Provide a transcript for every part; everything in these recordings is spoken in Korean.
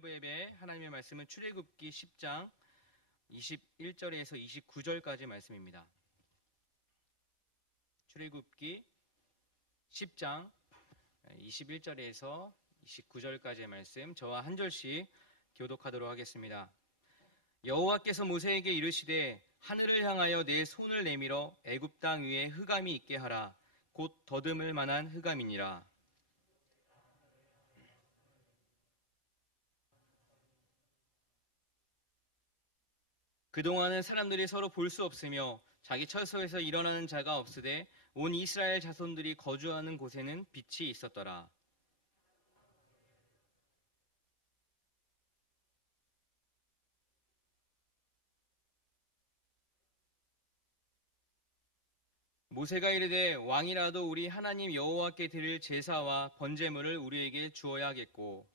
일부 예배 하나님의 말씀은 출애굽기 10장 21절에서 29절까지 말씀입니다. 출애굽기 10장 21절에서 29절까지의 말씀, 저와 한 절씩 교독하도록 하겠습니다. 여호와께서 모세에게 이르시되 하늘을 향하여 내 손을 내밀어 애굽 땅 위에 흑암이 있게 하라. 곧 더듬을 만한 흑암이니라. 그동안은 사람들이 서로 볼 수 없으며 자기 처소에서 일어나는 자가 없으되 온 이스라엘 자손들이 거주하는 곳에는 빛이 있었더라. 모세가 이르되 왕이라도 우리 하나님 여호와께 드릴 제사와 번제물을 우리에게 주어야겠고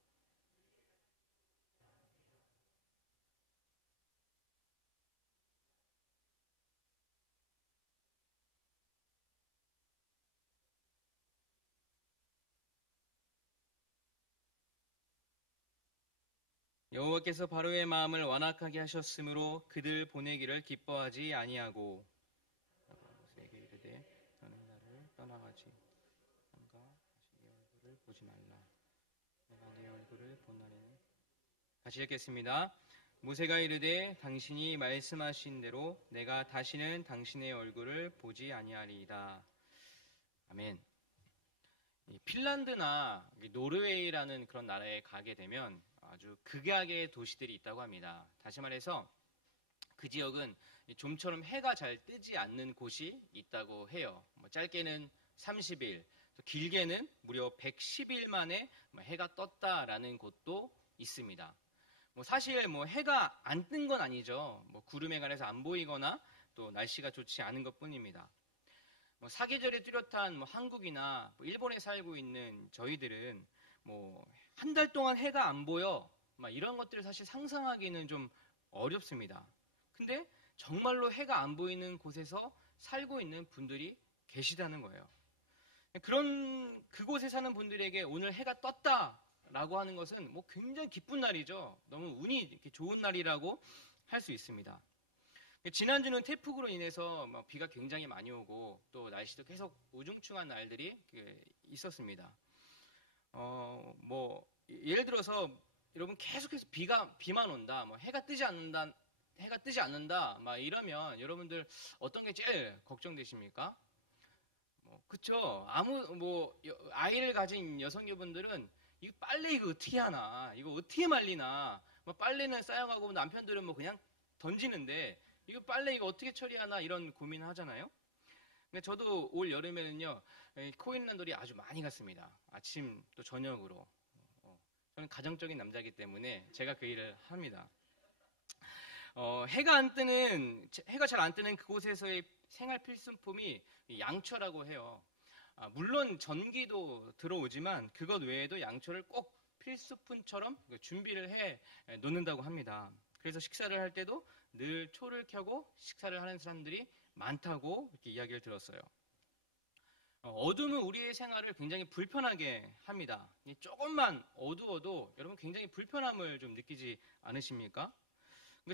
여호와께서 바로의 마음을 완악하게 하셨으므로 그들 보내기를 기뻐하지 아니하고 모세에게 이르되 너는 나를 떠나가지 삼가 다시 네 얼굴을 보지 말라. 내가 네 얼굴을 본 날에는 다시 읽겠습니다. 모세가 이르되 당신이 말씀하신 대로 내가 다시는 당신의 얼굴을 보지 아니하리이다. 아멘. 핀란드나 노르웨이라는 그런 나라에 가게 되면 아주 극악의 도시들이 있다고 합니다. 다시 말해서 그 지역은 좀처럼 해가 잘 뜨지 않는 곳이 있다고 해요. 짧게는 30일, 또 길게는 무려 110일 만에 해가 떴다라는 곳도 있습니다. 사실 해가 안 뜬 건 아니죠. 구름에 가려서 안 보이거나 또 날씨가 좋지 않은 것뿐입니다. 사계절이 뚜렷한 한국이나 일본에 살고 있는 저희들은 한 달 동안 해가 안 보여 이런 것들을 사실 상상하기는 좀 어렵습니다. 근데 정말로 해가 안 보이는 곳에서 살고 있는 분들이 계시다는 거예요. 그곳에 사는 분들에게 오늘 해가 떴다라고 하는 것은 굉장히 기쁜 날이죠. 너무 운이 이렇게 좋은 날이라고 할 수 있습니다. 지난주는 태풍으로 인해서 비가 굉장히 많이 오고 또 날씨도 계속 우중충한 날들이 있었습니다. 예를 들어서 여러분 계속해서 비만 온다, 해가 뜨지 않는다, 이러면 여러분들 어떤 게 제일 걱정되십니까? 그쵸? 아이를 가진 여성분들은 이거 빨래 이거 어떻게 하나, 이거 어떻게 말리나, 빨래는 쌓여가고 남편들은 그냥 던지는데 이거 빨래 이거 어떻게 처리하나 이런 고민을 하잖아요. 근데 저도 올 여름에는요 코인란돌이 아주 많이 갔습니다. 아침 또 저녁으로. 저는 가정적인 남자이기 때문에 제가 그 일을 합니다. 해가 잘 안 뜨는 그곳에서의 생활 필수품이 양초라고 해요. 물론 전기도 들어오지만 그것 외에도 양초를 꼭 필수품처럼 준비를 해 놓는다고 합니다. 그래서 식사를 할 때도 늘 초를 켜고 식사를 하는 사람들이 많다고 이렇게 이야기를 들었어요. 어둠은 우리의 생활을 굉장히 불편하게 합니다. 조금만 어두워도 여러분 굉장히 불편함을 좀 느끼지 않으십니까?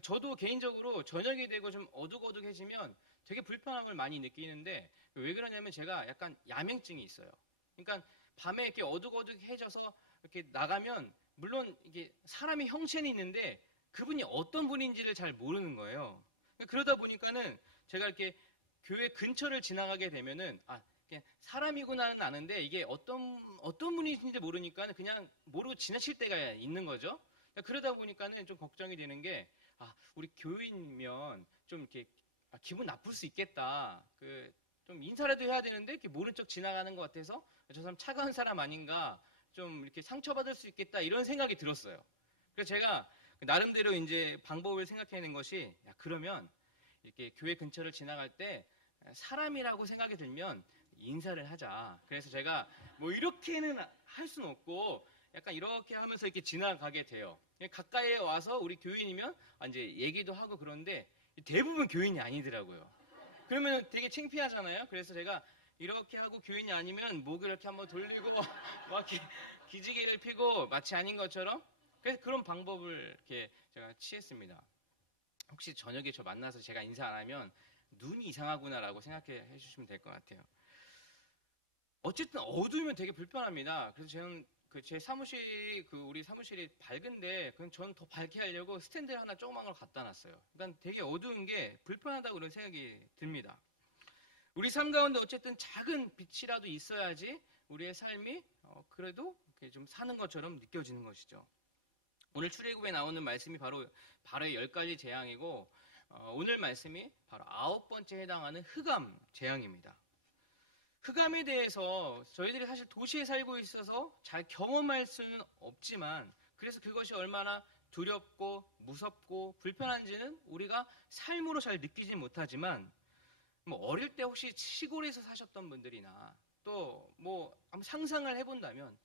저도 개인적으로 저녁이 되고 좀 어둑어둑해지면 되게 불편함을 많이 느끼는데 왜 그러냐면 제가 약간 야맹증이 있어요. 그러니까 밤에 이렇게 어둑어둑해져서 이렇게 나가면 물론 이게 사람이 형체는 있는데 그분이 어떤 분인지를 잘 모르는 거예요. 그러다 보니까는 제가 이렇게 교회 근처를 지나가게 되면은 그냥 사람이구나는 아는데 이게 어떤 분인지 모르니까 그냥 모르고 지나칠 때가 있는 거죠. 그러다 보니까는 좀 걱정이 되는 게 우리 교인이면 좀 이렇게 기분 나쁠 수 있겠다. 좀 인사라도 해야 되는데 이렇게 모른 척 지나가는 것 같아서 저 사람 차가운 사람 아닌가, 좀 이렇게 상처받을 수 있겠다 이런 생각이 들었어요. 그래서 제가 나름대로 이제 방법을 생각해낸 것이 그러면 이렇게 교회 근처를 지나갈 때 사람이라고 생각이 들면 인사를 하자. 그래서 제가 이렇게는 할 수는 없고 약간 이렇게 하면서 이렇게 지나가게 돼요. 가까이에 와서 우리 교인이면 이제 얘기도 하고 그런데 대부분 교인이 아니더라고요. 그러면 되게 창피하잖아요. 그래서 제가 이렇게 하고 교인이 아니면 목을 이렇게 한번 돌리고 막 이렇게 기지개를 펴고 마치 아닌 것처럼 그래서 그런 방법을 이렇게 제가 취했습니다. 혹시 저녁에 저 만나서 제가 인사 안 하면 눈이 이상하구나라고 생각해 주시면 될 것 같아요. 어쨌든 어두우면 되게 불편합니다. 그래서 저는 제 사무실이 우리 사무실이 밝은데 그럼 저는 더 밝게 하려고 스탠드 하나 조그만 걸 갖다 놨어요. 그러니까 되게 어두운 게 불편하다고 그런 생각이 듭니다. 우리 삶 가운데 어쨌든 작은 빛이라도 있어야지 우리의 삶이 그래도 좀 사는 것처럼 느껴지는 것이죠. 오늘 출애굽에 나오는 말씀이 바로 10가지 재앙이고 오늘 말씀이 바로 9번째 해당하는 흑암 재앙입니다. 흑암에 대해서 저희들이 사실 도시에 살고 있어서 잘 경험할 수는 없지만 그래서 그것이 얼마나 두렵고 무섭고 불편한지는 우리가 삶으로 잘 느끼지 못하지만 어릴 때 혹시 시골에서 사셨던 분들이나 또 한번 상상을 해본다면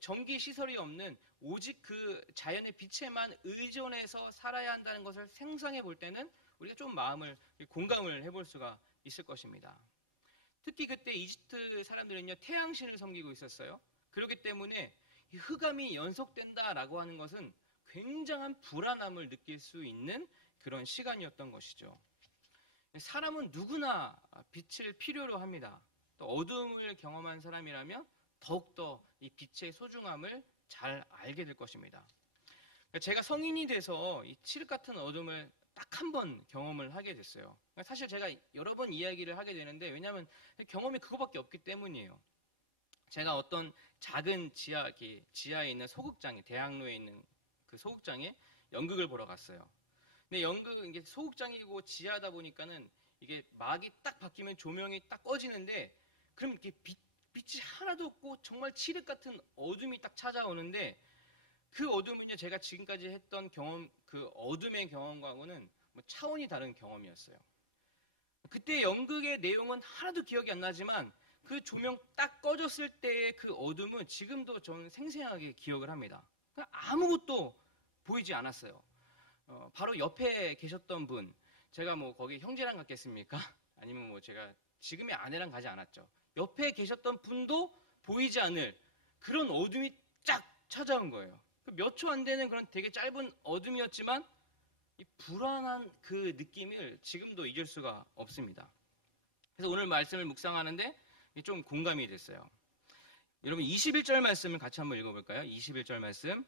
전기 시설이 없는 오직 그 자연의 빛에만 의존해서 살아야 한다는 것을 상상해 볼 때는 우리가 좀 마음을 공감을 해볼 수가 있을 것입니다. 특히 그때 이집트 사람들은요 태양신을 섬기고 있었어요. 그렇기 때문에 이 흑암이 연속된다라고 하는 것은 굉장한 불안함을 느낄 수 있는 그런 시간이었던 것이죠. 사람은 누구나 빛을 필요로 합니다. 또 어둠을 경험한 사람이라면 더욱더 이 빛의 소중함을 잘 알게 될 것입니다. 제가 성인이 돼서 이 칠흑 같은 어둠을 딱 한 번 경험을 하게 됐어요. 사실 제가 여러 번 이야기를 하게 되는데 왜냐하면 경험이 그거밖에 없기 때문이에요. 제가 어떤 작은 지하에 있는 소극장에 대학로에 있는 그 소극장에 연극을 보러 갔어요. 근데 이게 소극장이고 지하다 보니까는 이게 막이 딱 바뀌면 조명이 딱 꺼지는데 그럼 이렇게 빛이 하나도 없고 정말 칠흑 같은 어둠이 딱 찾아오는데 그 어둠은요 제가 지금까지 했던 경험 그 어둠의 경험과는 차원이 다른 경험이었어요. 그때 연극의 내용은 하나도 기억이 안 나지만 그 조명 딱 꺼졌을 때의 그 어둠은 지금도 저는 생생하게 기억을 합니다. 아무것도 보이지 않았어요. 바로 옆에 계셨던 분, 제가 거기 형제랑 갔겠습니까? 아니면 제가 지금의 아내랑 가지 않았죠. 옆에 계셨던 분도 보이지 않을 그런 어둠이 쫙 찾아온 거예요. 몇 초 안 되는 그런 되게 짧은 어둠이었지만 이 불안한 그 느낌을 지금도 잊을 수가 없습니다. 그래서 오늘 말씀을 묵상하는데 좀 공감이 됐어요. 여러분 21절 말씀을 같이 한번 읽어볼까요? 21절 말씀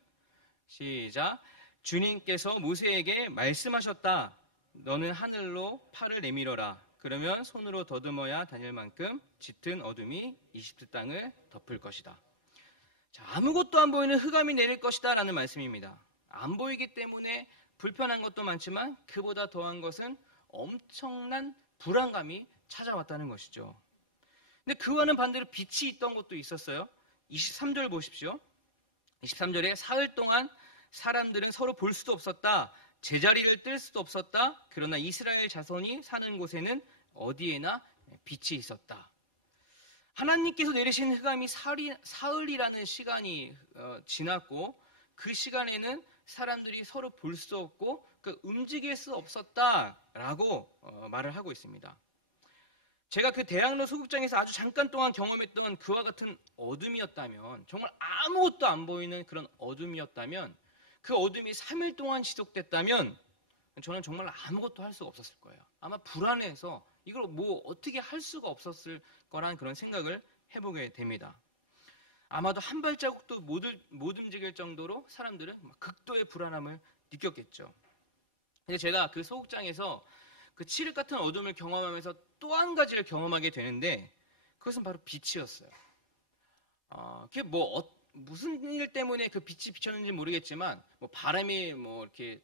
시작. 주님께서 모세에게 말씀하셨다. 너는 하늘로 팔을 내밀어라. 그러면 손으로 더듬어야 다닐 만큼 짙은 어둠이 이집트 땅을 덮을 것이다. 자, 아무것도 안 보이는 흑암이 내릴 것이다 라는 말씀입니다. 안 보이기 때문에 불편한 것도 많지만 그보다 더한 것은 엄청난 불안감이 찾아왔다는 것이죠. 근데 그와는 반대로 빛이 있던 것도 있었어요. 23절 보십시오. 23절에 사흘 동안 사람들은 서로 볼 수도 없었다. 제자리를 뜰 수도 없었다. 그러나 이스라엘 자손이 사는 곳에는 어디에나 빛이 있었다. 하나님께서 내리신 흑암이 사흘이라는 시간이 지났고 그 시간에는 사람들이 서로 볼 수 없고 움직일 수 없었다라고 말을 하고 있습니다. 제가 그 대학로 소극장에서 아주 잠깐 동안 경험했던 그와 같은 어둠이었다면 정말 아무것도 안 보이는 그런 어둠이었다면 그 어둠이 3일 동안 지속됐다면 저는 정말 아무것도 할 수가 없었을 거예요. 아마 불안해서 이걸 어떻게 할 수가 없었을 거라는 그런 생각을 해보게 됩니다. 아마도 한 발자국도 못 움직일 정도로 사람들은 극도의 불안함을 느꼈겠죠. 근데 제가 그 소극장에서 그 칠흑 같은 어둠을 경험하면서 또 한 가지를 경험하게 되는데 그것은 바로 빛이었어요. 그게 무슨 일 때문에 그 빛이 비쳤는지 모르겠지만 바람이 이렇게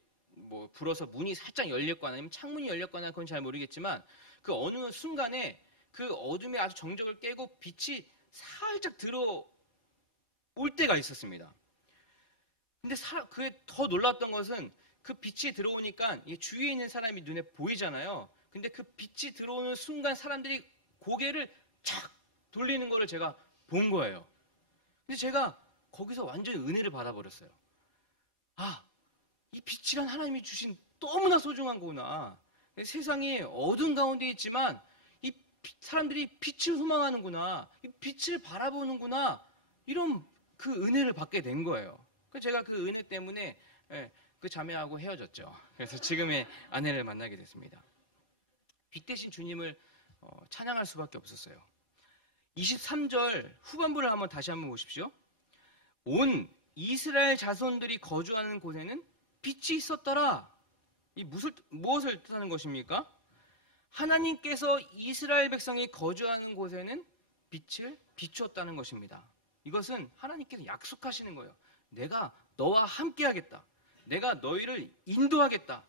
불어서 문이 살짝 열렸거나 아니면 창문이 열렸거나 그건 잘 모르겠지만 그 어느 순간에 그 어둠의 아주 정적을 깨고 빛이 살짝 들어올 때가 있었습니다. 근데 그게 더 놀랐던 것은 그 빛이 들어오니까 주위에 있는 사람이 눈에 보이잖아요. 근데 그 빛이 들어오는 순간 사람들이 고개를 착 돌리는 거를 제가 본 거예요. 근데 제가 거기서 완전히 은혜를 받아버렸어요. 이 빛이란 하나님이 주신 너무나 소중한 거구나. 세상이 어두운 가운데 있지만 이 사람들이 빛을 소망하는구나. 이 빛을 바라보는구나. 이런 그 은혜를 받게 된 거예요. 제가 그 은혜 때문에 그 자매하고 헤어졌죠. 그래서 지금의 아내를 만나게 됐습니다. 빛 대신 주님을 찬양할 수밖에 없었어요. 23절 후반부를 다시 한번 보십시오. 온 이스라엘 자손들이 거주하는 곳에는 빛이 있었더라. 이 무엇을 뜻하는 것입니까? 하나님께서 이스라엘 백성이 거주하는 곳에는 빛을 비추었다는 것입니다. 이것은 하나님께서 약속하시는 거예요. 내가 너와 함께 하겠다. 내가 너희를 인도하겠다.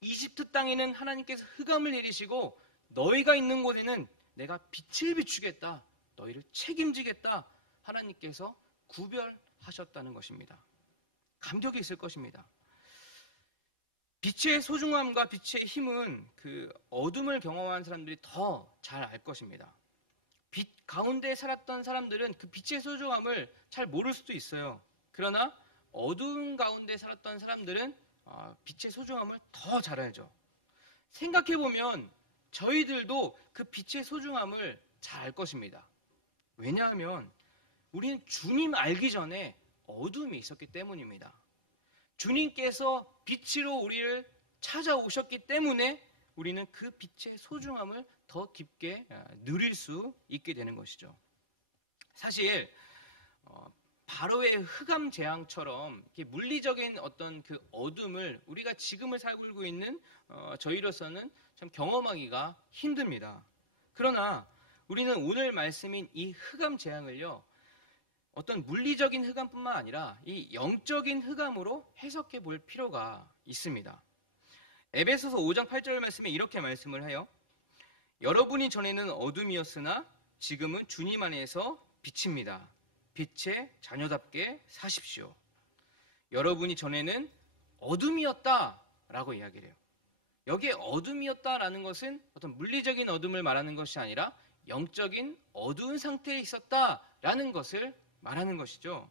이집트 땅에는 하나님께서 흑암을 내리시고 너희가 있는 곳에는 내가 빛을 비추겠다. 너희를 책임지겠다. 하나님께서 구별하셨다는 것입니다. 감격이 있을 것입니다. 빛의 소중함과 빛의 힘은 그 어둠을 경험한 사람들이 더 잘 알 것입니다. 빛 가운데 살았던 사람들은 그 빛의 소중함을 잘 모를 수도 있어요. 그러나 어두운 가운데 살았던 사람들은 빛의 소중함을 더 잘 알죠. 생각해보면 저희들도 그 빛의 소중함을 잘 알 것입니다. 왜냐하면 우리는 주님 알기 전에 어둠이 있었기 때문입니다. 주님께서 빛으로 우리를 찾아오셨기 때문에 우리는 그 빛의 소중함을 더 깊게 누릴 수 있게 되는 것이죠. 사실 바로의 흑암 재앙처럼 물리적인 어떤 그 어둠을 우리가 지금을 살고 있는 저희로서는 참 경험하기가 힘듭니다. 그러나 우리는 오늘 말씀인 이 흑암 재앙을요, 어떤 물리적인 흑암뿐만 아니라 이 영적인 흑암으로 해석해 볼 필요가 있습니다. 에베소서 5장 8절 말씀에 이렇게 말씀을 해요. 여러분이 전에는 어둠이었으나 지금은 주님 안에서 빛입니다. 빛의 자녀답게 사십시오. 여러분이 전에는 어둠이었다라고 이야기를 해요. 여기에 어둠이었다라는 것은 어떤 물리적인 어둠을 말하는 것이 아니라 영적인 어두운 상태에 있었다라는 것을 말하는 것이죠.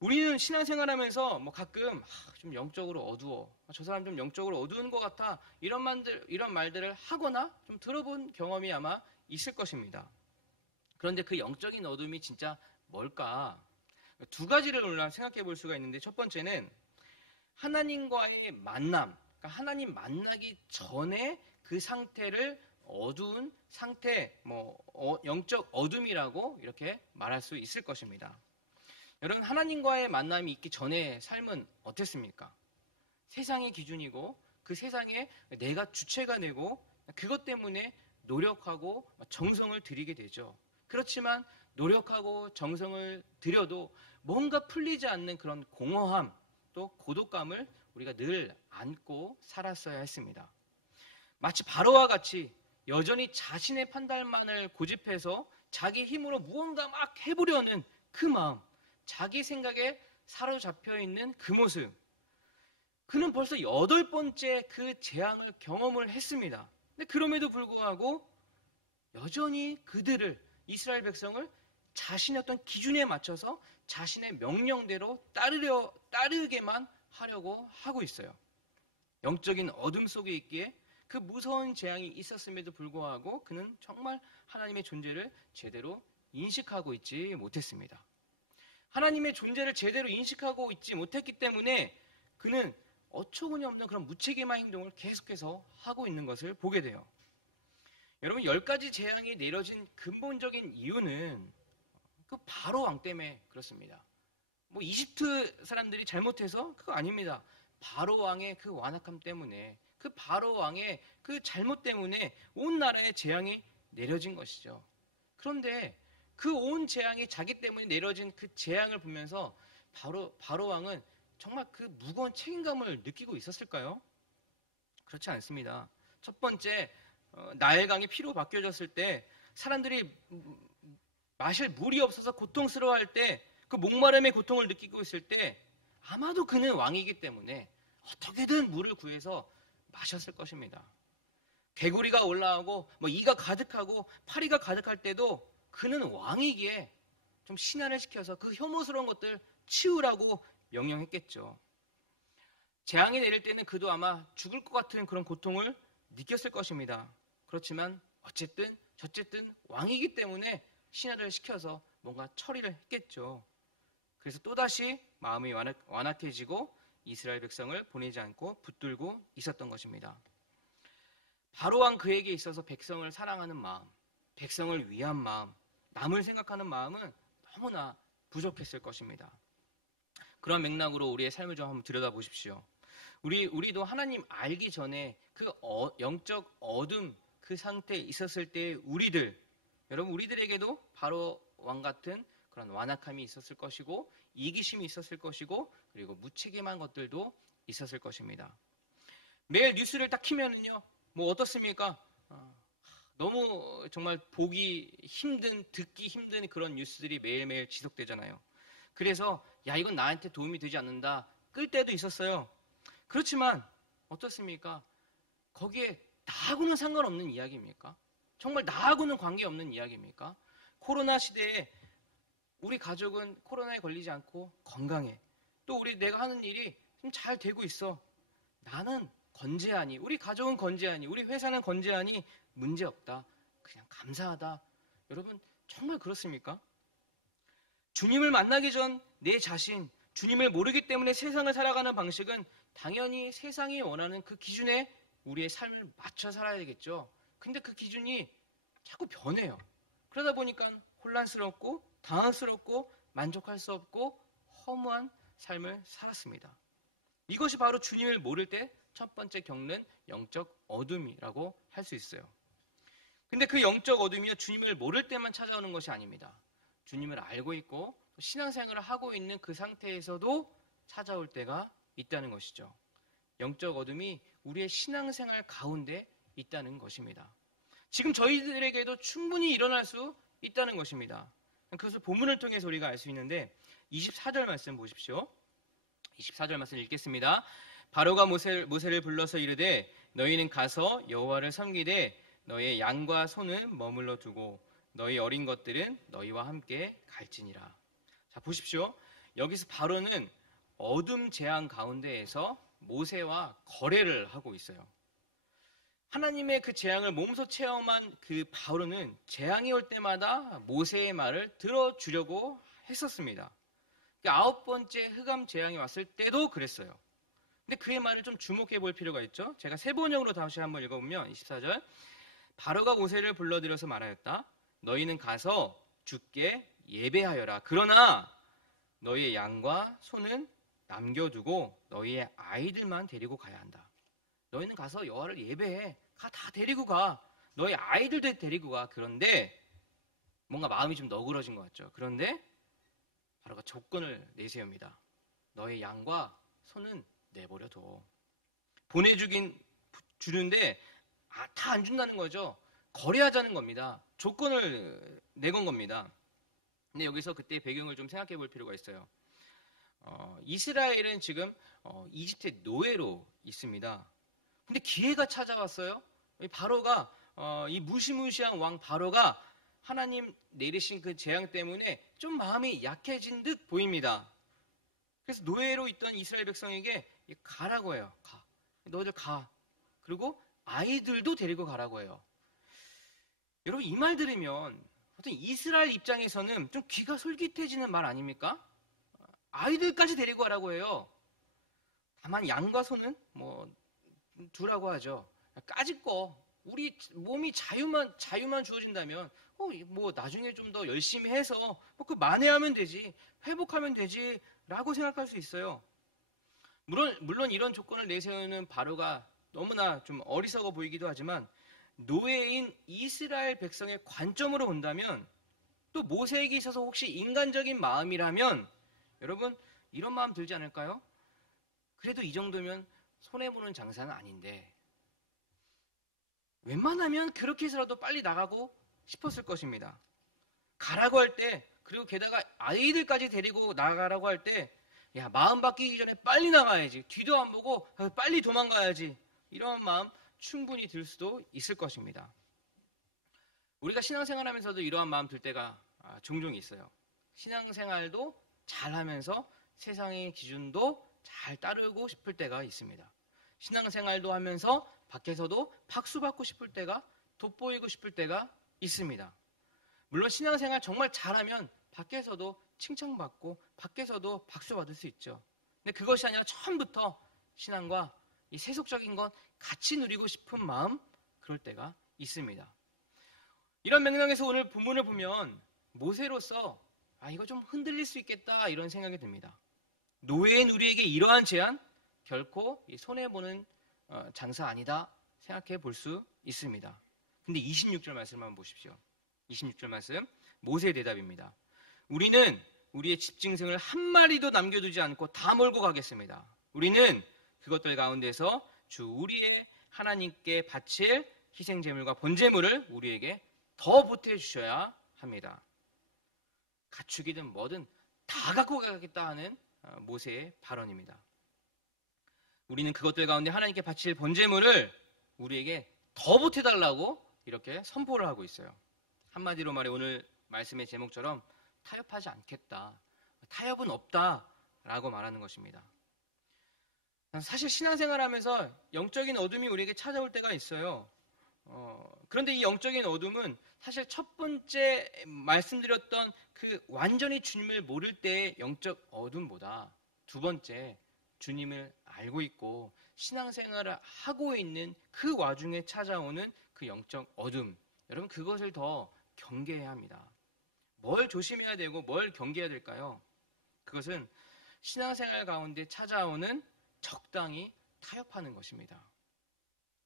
우리는 신앙생활하면서 가끔 좀 영적으로 어두워, 저 사람 좀 영적으로 어두운 것 같아, 이런 말들을 하거나 좀 들어본 경험이 아마 있을 것입니다. 그런데 그 영적인 어둠이 진짜 뭘까? 두 가지를 오늘 생각해 볼 수가 있는데, 첫 번째는 하나님과의 만남, 그러니까 하나님 만나기 전에 그 상태를 어두운 상태, 영적 어둠이라고 이렇게 말할 수 있을 것입니다. 여러분, 하나님과의 만남이 있기 전에 삶은 어땠습니까? 세상의 기준이고 그 세상에 내가 주체가 되고 그것 때문에 노력하고 정성을 들이게 되죠. 그렇지만 노력하고 정성을 들여도 뭔가 풀리지 않는 그런 공허함, 또 고독감을 우리가 늘 안고 살았어야 했습니다. 마치 바로와 같이 여전히 자신의 판단만을 고집해서 자기 힘으로 무언가 막 해보려는 그 마음, 자기 생각에 사로잡혀 있는 그 모습, 그는 벌써 8번째 그 재앙을 경험을 했습니다. 근데 그럼에도 불구하고 여전히 그들을, 이스라엘 백성을 자신의 어떤 기준에 맞춰서 자신의 명령대로 따르게만 하려고 하고 있어요. 영적인 어둠 속에 있기에 그 무서운 재앙이 있었음에도 불구하고 그는 정말 하나님의 존재를 제대로 인식하고 있지 못했습니다. 하나님의 존재를 제대로 인식하고 있지 못했기 때문에 그는 어처구니 없는 그런 무책임한 행동을 계속해서 하고 있는 것을 보게 돼요. 여러분, 10가지 재앙이 내려진 근본적인 이유는 그 바로 왕 때문에 그렇습니다. 이집트 사람들이 잘못해서 그거 아닙니다. 바로 왕의 그 완악함 때문에, 그 바로 왕의 그 잘못 때문에 온 나라에 재앙이 내려진 것이죠. 그런데 그 온 재앙이 자기 때문에 내려진 그 재앙을 보면서 바로 왕은 정말 그 무거운 책임감을 느끼고 있었을까요? 그렇지 않습니다. 첫 번째, 나일강이 피로 바뀌어졌을 때 사람들이 마실 물이 없어서 고통스러워할 때, 그 목마름의 고통을 느끼고 있을 때 아마도 그는 왕이기 때문에 어떻게든 물을 구해서 마셨을 것입니다. 개구리가 올라오고 이가 가득하고 파리가 가득할 때도 그는 왕이기에 좀 신안을 시켜서 그 혐오스러운 것들 치우라고 명령했겠죠. 재앙이 내릴 때는 그도 아마 죽을 것 같은 그런 고통을 느꼈을 것입니다. 그렇지만 어쨌든 왕이기 때문에 신하를 시켜서 뭔가 처리를 했겠죠. 그래서 또다시 마음이 완악해지고 이스라엘 백성을 보내지 않고 붙들고 있었던 것입니다. 바로 왕 그에게 있어서 백성을 사랑하는 마음, 백성을 위한 마음, 남을 생각하는 마음은 너무나 부족했을 것입니다. 그런 맥락으로 우리의 삶을 좀 한번 들여다보십시오. 우리도 하나님 알기 전에 그 영적 어둠 그 상태에 있었을 때 여러분 우리들에게도 바로 왕 같은 그런 완악함이 있었을 것이고 이기심이 있었을 것이고 그리고 무책임한 것들도 있었을 것입니다. 매일 뉴스를 딱 키면은요, 뭐 어떻습니까? 너무 정말 보기 힘든, 듣기 힘든 그런 뉴스들이 매일매일 지속되잖아요. 그래서 야 이건 나한테 도움이 되지 않는다 끌 때도 있었어요. 그렇지만 어떻습니까? 거기에 나하고는 상관없는 이야기입니까? 정말 나하고는 관계없는 이야기입니까? 코로나 시대에 우리 가족은 코로나에 걸리지 않고 건강해. 또 내가 하는 일이 좀 잘 되고 있어. 나는 건재하니, 우리 가족은 건재하니, 우리 회사는 건재하니 문제없다. 그냥 감사하다. 여러분 정말 그렇습니까? 주님을 만나기 전 내 자신, 주님을 모르기 때문에 세상을 살아가는 방식은 당연히 세상이 원하는 그 기준에 우리의 삶을 맞춰 살아야 되겠죠. 근데 그 기준이 자꾸 변해요. 그러다 보니까 혼란스럽고 당황스럽고 만족할 수 없고 허무한 삶을 살았습니다. 이것이 바로 주님을 모를 때 첫 번째 겪는 영적 어둠이라고 할 수 있어요. 근데 그 영적 어둠이요, 주님을 모를 때만 찾아오는 것이 아닙니다. 주님을 알고 있고 신앙생활을 하고 있는 그 상태에서도 찾아올 때가 있다는 것이죠. 영적 어둠이 우리의 신앙생활 가운데 있다는 것입니다. 지금 저희들에게도 충분히 일어날 수 있다는 것입니다. 그것을 본문을 통해서 우리가 알 수 있는데 24절 말씀 보십시오. 24절 말씀 읽겠습니다. 바로가 모세를 불러서 이르되 너희는 가서 여호와를 섬기되 너의 양과 소는 머물러 두고 너희 어린 것들은 너희와 함께 갈지니라. 자 보십시오. 여기서 바로는 어둠 재앙 가운데에서 모세와 거래를 하고 있어요. 하나님의 그 재앙을 몸소 체험한 그 바로는 재앙이 올 때마다 모세의 말을 들어주려고 했었습니다. 9번째 흑암 재앙이 왔을 때도 그랬어요. 근데 그의 말을 좀 주목해 볼 필요가 있죠. 제가 세 번역으로 다시 한번 읽어보면 24절 바로가 모세를 불러들여서 말하였다. 너희는 가서 주께 예배하여라. 그러나 너희의 양과 소는 남겨두고 너희의 아이들만 데리고 가야 한다. 너희는 가서 여호와를 예배해. 다 데리고 가. 너희 아이들도 데리고 가. 그런데 뭔가 마음이 좀 너그러진 것 같죠. 그런데 바로가 조건을 내세웁니다. 너희 양과 소는 내버려둬. 주는데 다 안 준다는 거죠. 거래하자는 겁니다. 조건을 내건 겁니다. 근데 여기서 그때 배경을 좀 생각해 볼 필요가 있어요. 이스라엘은 지금 이집트의 노예로 있습니다. 근데 기회가 찾아왔어요. 바로가 이 무시무시한 왕 바로가 하나님 내리신 그 재앙 때문에 좀 마음이 약해진 듯 보입니다. 그래서 노예로 있던 이스라엘 백성에게 가라고 해요. 가. 너희들 가. 그리고 아이들도 데리고 가라고 해요. 여러분 이 말 들으면 어떤 이스라엘 입장에서는 좀 귀가 솔깃해지는 말 아닙니까? 아이들까지 데리고 가라고 해요. 다만 양과 소는 뭐 두라고 하죠. 까짓 거 우리 몸이 자유만 주어진다면 뭐 나중에 좀 더 열심히 해서 그 만회하면 되지, 회복하면 되지라고 생각할 수 있어요. 물론 이런 조건을 내세우는 바로가 너무나 좀 어리석어 보이기도 하지만 노예인 이스라엘 백성의 관점으로 본다면 또 모세에게 있어서 혹시 인간적인 마음이라면 여러분 이런 마음 들지 않을까요? 그래도 이 정도면 손해보는 장사는 아닌데 웬만하면 그렇게 해서라도 빨리 나가고 싶었을 것입니다. 가라고 할 때 그리고 게다가 아이들까지 데리고 나가라고 할 때 야 마음 바뀌기 전에 빨리 나가야지. 뒤도 안 보고 빨리 도망가야지. 이런 마음 충분히 들 수도 있을 것입니다. 우리가 신앙생활하면서도 이러한 마음 들 때가 종종 있어요. 신앙생활도 잘하면서 세상의 기준도 잘 따르고 싶을 때가 있습니다. 신앙생활도 하면서 밖에서도 박수받고 싶을 때가 돋보이고 싶을 때가 있습니다. 물론 신앙생활 정말 잘하면 밖에서도 칭찬받고 밖에서도 박수 받을 수 있죠. 근데 그것이 아니라 처음부터 신앙과 이 세속적인 것 같이 누리고 싶은 마음, 그럴 때가 있습니다. 이런 맥락에서 오늘 본문을 보면 모세로서 이거 좀 흔들릴 수 있겠다 이런 생각이 듭니다. 노예인 우리에게 이러한 제안 결코 손해보는 장사 아니다 생각해 볼 수 있습니다. 근데 26절 말씀을 한번 보십시오. 26절 말씀, 모세의 대답입니다. 우리는 우리의 집짐승을 한 마리도 남겨두지 않고 다 몰고 가겠습니다. 우리는 그것들 가운데서 주 우리의 하나님께 바칠 희생제물과 번제물을 우리에게 더 보태주셔야 합니다. 가축이든 뭐든 다 갖고 가겠다 하는 모세의 발언입니다. 우리는 그것들 가운데 하나님께 바칠 번제물을 우리에게 더 보태달라고 이렇게 선포를 하고 있어요. 한마디로 말해 오늘 말씀의 제목처럼 타협하지 않겠다, 타협은 없다라고 말하는 것입니다. 사실 신앙생활하면서 영적인 어둠이 우리에게 찾아올 때가 있어요. 그런데 이 영적인 어둠은 사실 첫 번째 말씀드렸던 그 완전히 주님을 모를 때의 영적 어둠보다 두 번째 주님을 알고 있고 신앙생활을 하고 있는 그 와중에 찾아오는 그 영적 어둠, 여러분 그것을 더 경계해야 합니다. 뭘 조심해야 되고 뭘 경계해야 될까요? 그것은 신앙생활 가운데 찾아오는 적당히 타협하는 것입니다.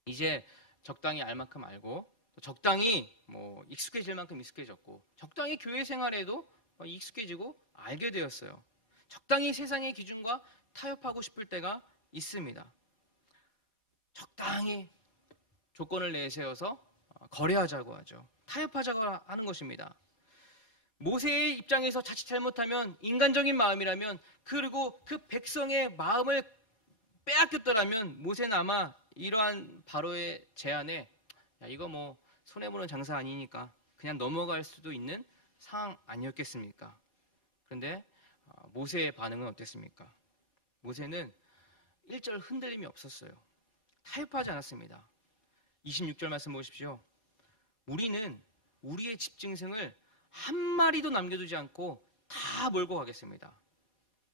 이제 적당히 알 만큼 알고 적당히 익숙해질 만큼 익숙해졌고 적당히 교회 생활에도 익숙해지고 알게 되었어요. 적당히 세상의 기준과 타협하고 싶을 때가 있습니다. 적당히 조건을 내세워서 거래하자고 하죠. 타협하자고 하는 것입니다. 모세의 입장에서 자칫 잘못하면 인간적인 마음이라면 그리고 그 백성의 마음을 빼앗겼더라면 모세는 아마 이러한 바로의 제안에 이거 손해보는 장사 아니니까 그냥 넘어갈 수도 있는 상황 아니었겠습니까? 그런데 모세의 반응은 어땠습니까? 모세는 1절 흔들림이 없었어요. 타협하지 않았습니다. 26절 말씀 보십시오. 우리는 우리의 집짐승을 한 마리도 남겨두지 않고 다 몰고 가겠습니다.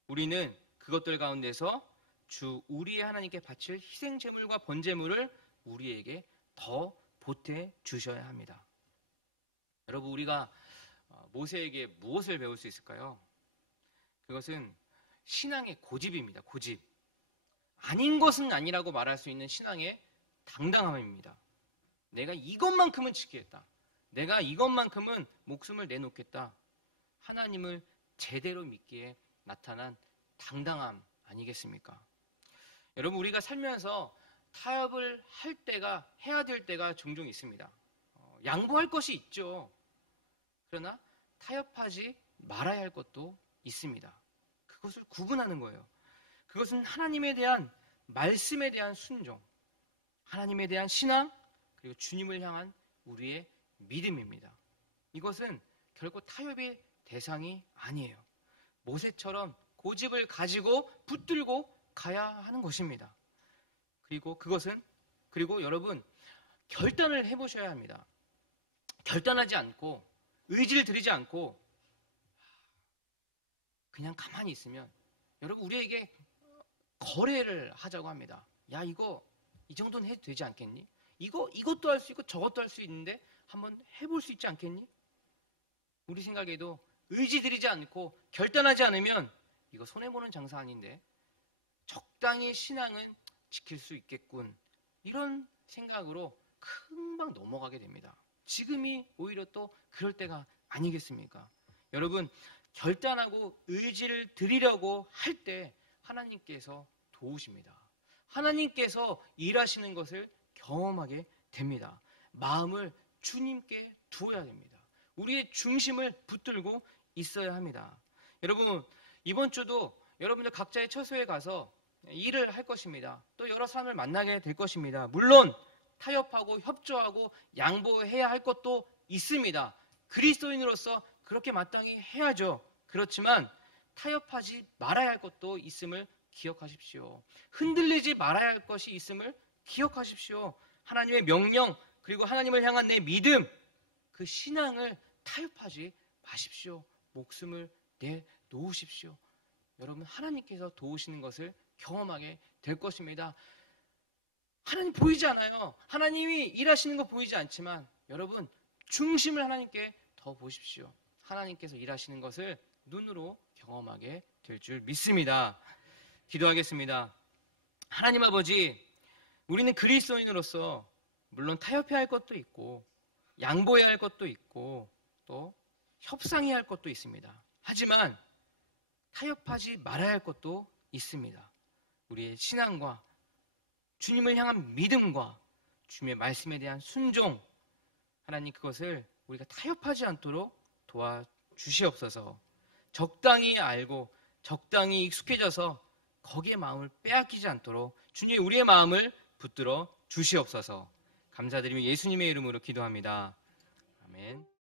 우리는 그것들 가운데서 주 우리의 하나님께 바칠 희생제물과 번제물을 우리에게 더 보태 주셔야 합니다. 여러분 우리가 모세에게 무엇을 배울 수 있을까요? 그것은 신앙의 고집입니다. 고집. 아닌 것은 아니라고 말할 수 있는 신앙의 당당함입니다. 내가 이것만큼은 지키겠다. 내가 이것만큼은 목숨을 내놓겠다. 하나님을 제대로 믿기에 나타난 당당함 아니겠습니까? 여러분 우리가 살면서 타협을 할 때가 해야 될 때가 종종 있습니다. 양보할 것이 있죠. 그러나 타협하지 말아야 할 것도 있습니다. 그것을 구분하는 거예요. 그것은 하나님에 대한 말씀에 대한 순종, 하나님에 대한 신앙, 그리고 주님을 향한 우리의 믿음입니다. 이것은 결코 타협의 대상이 아니에요. 모세처럼 고집을 가지고 붙들고 가야 하는 것입니다. 그리고 여러분 결단을 해보셔야 합니다. 결단하지 않고 의지를 들이지 않고 그냥 가만히 있으면 여러분 우리에게 거래를 하자고 합니다. 야 이거 이 정도는 해도 되지 않겠니? 이것도 할 수 있고 저것도 할 수 있는데 한번 해볼 수 있지 않겠니? 우리 생각에도 의지 들이지 않고 결단하지 않으면 이거 손해보는 장사 아닌데 적당히 신앙은 지킬 수 있겠군. 이런 생각으로 금방 넘어가게 됩니다. 지금이 오히려 또 그럴 때가 아니겠습니까? 여러분 결단하고 의지를 들이려고 할 때 하나님께서 도우십니다. 하나님께서 일하시는 것을 경험하게 됩니다. 마음을 주님께 두어야 됩니다. 우리의 중심을 붙들고 있어야 합니다. 여러분 이번 주도 여러분들 각자의 처소에 가서 일을 할 것입니다. 또 여러 사람을 만나게 될 것입니다. 물론 타협하고 협조하고 양보해야 할 것도 있습니다. 그리스도인으로서 그렇게 마땅히 해야죠. 그렇지만 타협하지 말아야 할 것도 있음을 기억하십시오. 흔들리지 말아야 할 것이 있음을 기억하십시오. 하나님의 명령 그리고 하나님을 향한 내 믿음, 그 신앙을 타협하지 마십시오. 목숨을 내놓으십시오. 여러분, 하나님께서 도우시는 것을 경험하게 될 것입니다. 하나님 보이지 않아요. 하나님이 일하시는 거 보이지 않지만 여러분, 중심을 하나님께 더 보십시오. 하나님께서 일하시는 것을 눈으로 경험하게 될 줄 믿습니다. 기도하겠습니다. 하나님 아버지, 우리는 그리스도인으로서 물론 타협해야 할 것도 있고 양보해야 할 것도 있고 또 협상해야 할 것도 있습니다. 하지만 타협하지 말아야 할 것도 있습니다. 우리의 신앙과 주님을 향한 믿음과 주님의 말씀에 대한 순종, 하나님 그것을 우리가 타협하지 않도록 도와주시옵소서. 적당히 알고 적당히 익숙해져서 거기에 마음을 빼앗기지 않도록 주님 우리의 마음을 붙들어 주시옵소서. 감사드리며 예수님의 이름으로 기도합니다. 아멘.